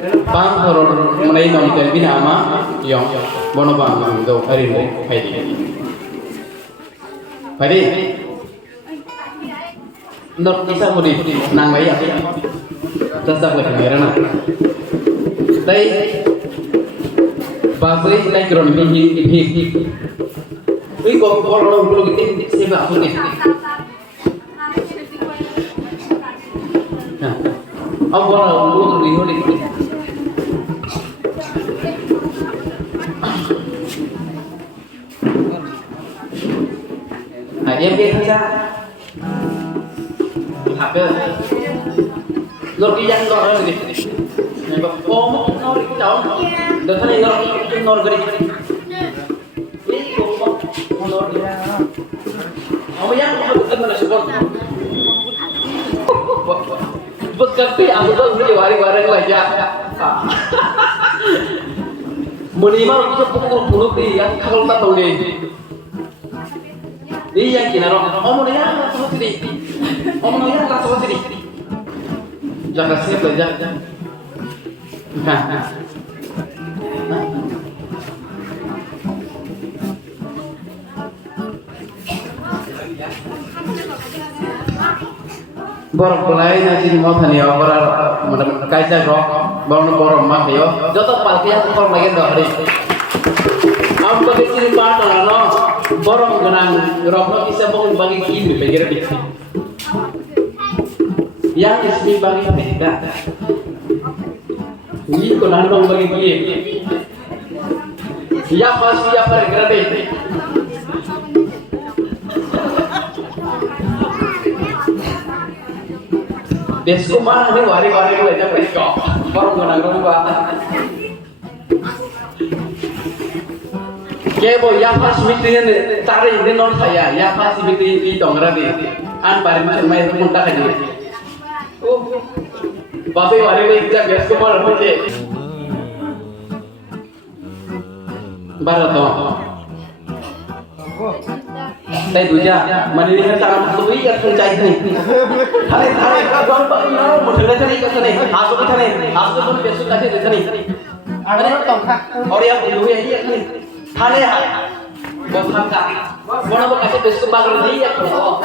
bang horor menai nom tel bina ama yong bono bang do arin do Padi Ndok kisah mudi nang bayi tetap lagi merana tai babai lai kron hi ui ko lo gitu seba aku nih nah aku lo di holi em biết thôi sao học cơ lột đi dân gọi rồi gì này bảo ôm nó đi cháu được thế này nó cái đi đi cũng nó đi ra ông yang mau bukan mana support bukan pi aku tuh di warung aja minimal kita pukul di yang kalau tak tahu deh di yang kina roh, om ni yang langsung sini, om ni yang langsung sini, jangan siap belajar, borok pelai nasi mau thani orang mana kaisa roh, borok mak yo, jodoh paltian orang lagi dah hari. Am bagi ciri part orang no borong genang rokno bisa bangun bagi kimi pikir pikir yang ismi bagi mereka ini konan bang bagi kimi siapa regret desko mana nih wari lu aja pergi borong genang rumah Kebo yang pas mikirnya cari ini non saya, yang pas mikir di dongkrak di, an barang macam main muntah aja. Bapak wari ini kita biasa kemana macam? Barat toh. Saya duja, mana ini cara masuk ini kan pencari ini. Thare, kawan pak ini model cari ke sana, asal ke sana, asal pun besok kasih ke sana. Ada tongkat, orang yang dulu ya ini. Thane bokap kak, mana mau kasih besok bakal dia kalau,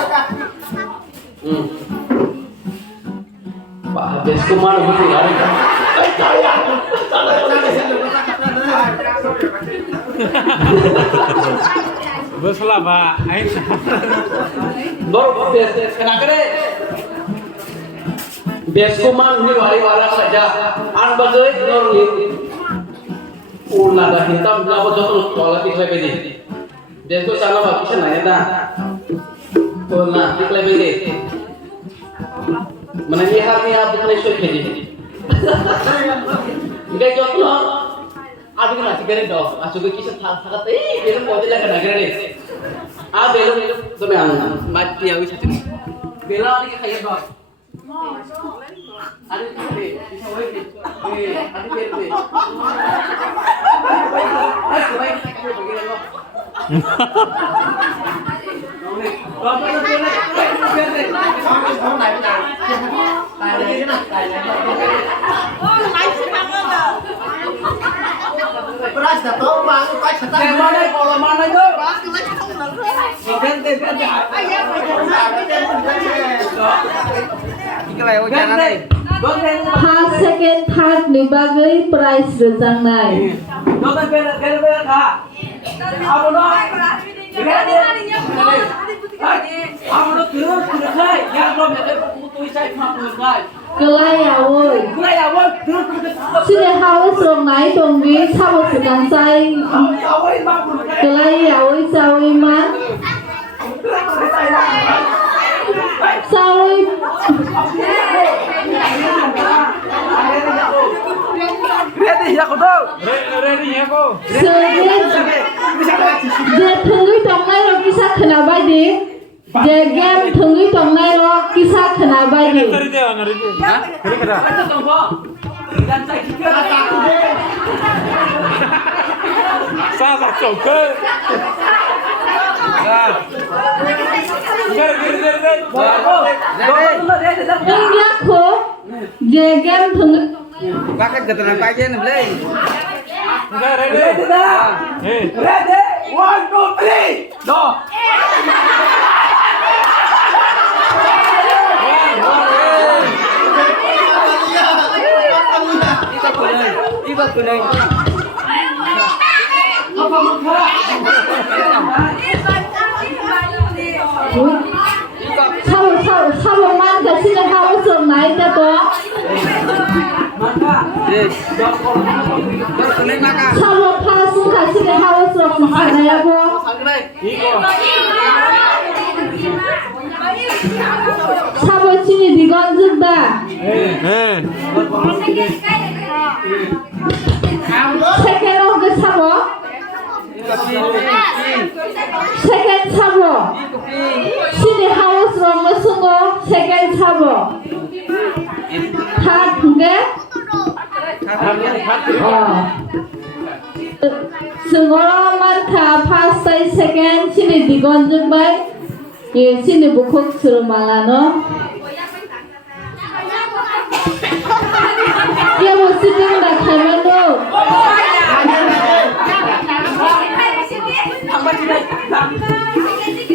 pak besok mana betul hari kan? Besok pak, ayo. Baru besok kenapa deh? Besok mana nih wari saja, an bagai nor Naga hitam nabo jodoh kalau tikle bedi. Desko sana bak kisah nanya dah. Tuh na tikle bedi. Menangi hari apa kena show bedi. Enggak jodoh. Abi kena sigari doh. Asuh kisah sangat belum kau tidak kena gede. Belum tuh yang mati awi satu. Belum lagi kayak doh. Ada di bisa wajib. Ada di. Beras dah tahu bang, Mana kalau mana itu? First, second, third dibagai prize rezang naik. Nonton bela kah? Apa no? Apa no terus selesai? Yang belum ada buku saya cuma selesai. Kelai ya woi. Sini haus rong naik tong di sabut sedang saya. Kelai ya woi sawi man. Sawi. Ready ya kau tahu? Ready ya kau? Dia tunggu tong naik lo kisah kenapa di? Dia game tunggu tong naik lo kisah kenapa di? Kiri dia, nari dia. Hah? Kiri kira. Sasa coba. Kiri. India ko dia game tunggu Pakai keterangan aja nih, Blay. Udah ready. Hei. Ready? 1, 2, 3. No. Iba kunay. 차보만 같이 하고 좀 많이 잡고 차보 파스 같이 하고 좀 많이 하고 차보 친이 니건 준다 세컨 그 차보 세컨 차보 신이 하우스로 승고 세컨 차보 다 두개 승고로만 다 파스타이 세컨 신이 니건 준바이 예 신이 목욕수로 말하노 예 못쓰는 다 갈만도 Tambah tidak.